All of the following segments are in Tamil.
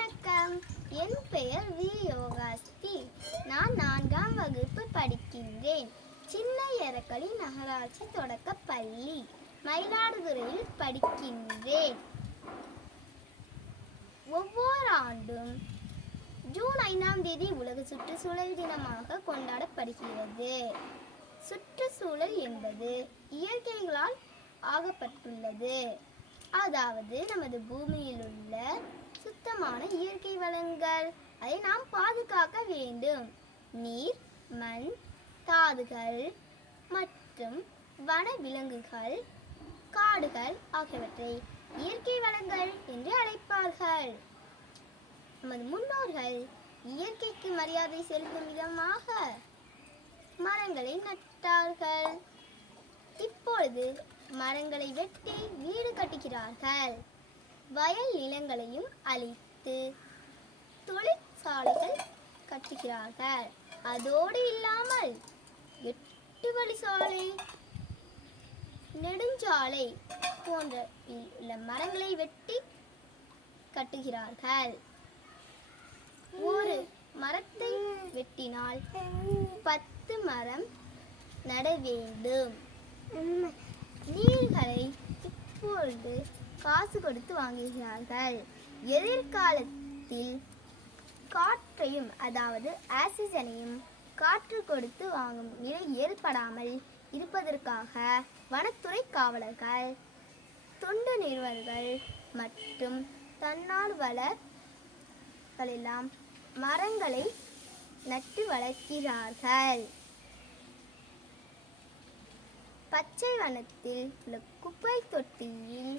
வணக்கம். என் பெயர் வி. யோகாஸ்தி. நான் நான்காம் வகுப்பு படிக்கின்றேன். சின்ன எரக்களி நகராட்சி தொடக்க பள்ளி மயிலாடுதுறையில் படிக்கின்றேன். ஒவ்வொரு ஆண்டும் ஜூன் ஐந்தாம் தேதி உலக சுற்றுச்சூழல் தினமாக கொண்டாடப்படுகிறது. சுற்றுச்சூழல் என்பது இயற்கைகளால் ஆகப்பட்டுள்ளது. அதாவது நமது பூமியில் உள்ள சுத்தமான இயற்கை வளங்கள். அதை நாம் பாதுகாக்க வேண்டும். நீர் மண் தாதுகள் மற்றும் வன விலங்குகள் காடுகள் ஆகியவற்றை இயற்கை வளங்கள் என்று அழைப்பார்கள். நமது முன்னோர்கள் இயற்கைக்கு மரியாதை செலுத்தும் விதமாக மரங்களை நட்டார்கள். இப்பொழுது மரங்களை வெட்டி வீடு கட்டுகிறார்கள். வயல் நிலங்களையும் அழித்து தொழிற்சாலைகள் கட்டுகிறார்கள். அதோடு இல்லாமல் எட்டு வழி சாலை நெடுஞ்சாலை போன்ற உள்ள மரங்களை வெட்டி கட்டுகிறார்கள். ஒரு மரத்தை வெட்டினால் பத்து மரம் நட வேண்டும். நீர்களை காசு கொடுத்து வாங்குகிறார்கள். எதிர்காலத்தில் காற்றையும் அதாவது ஆக்சிஜனையும் காற்று கொடுத்து வாங்கும் நிலை ஏற்படாமல் இருப்பதற்காக வனத்துறை காவலர்கள் தொண்டு நிறுவனங்கள் மற்றும் தன்னார்வலர்களெல்லாம் மரங்களை நட்டு வளர்க்கிறார்கள். பச்சை வனத்தில் உள்ள குப்பை தொட்டியில்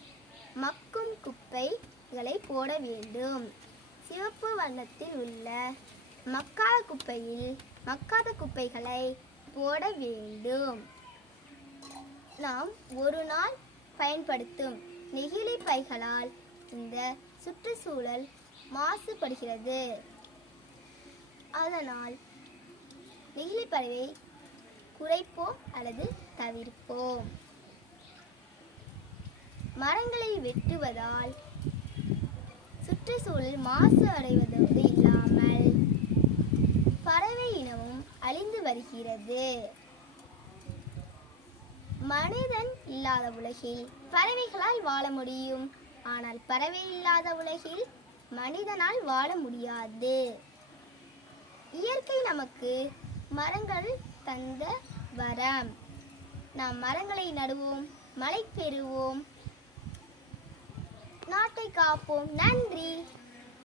மக்கும் குப்பைகளை போட வேண்டும். சிவப்பு வண்ணத்தில் உள்ள மக்காத குப்பையில் மக்காத குப்பைகளை போட வேண்டும். நாம் ஒரு நாள் பயன்படுத்தும் நெகிழி பைகளால் இந்த சுற்றுச்சூழல் மாசுபடுகிறது. அதனால் நெகிழி பறவை குறைப்போம் அல்லது தவிர்ப்போம். மரங்களை வெட்டுவதால் சுற்றுச்சூழல் மாசு அடைவதோடு இல்லாமல் பறவை இனமும் அழிந்து வருகிறது. மனிதன் இல்லாத உலகில் பறவைகளால் வாழ முடியும். ஆனால் பறவை இல்லாத உலகில் மனிதனால் வாழ முடியாது. இயற்கை நமக்கு மரங்கள் தந்த வரம். நாம் மரங்களை நடுவோம் மழை பெறுவோம் நாட்டை காப்போம். நன்றி.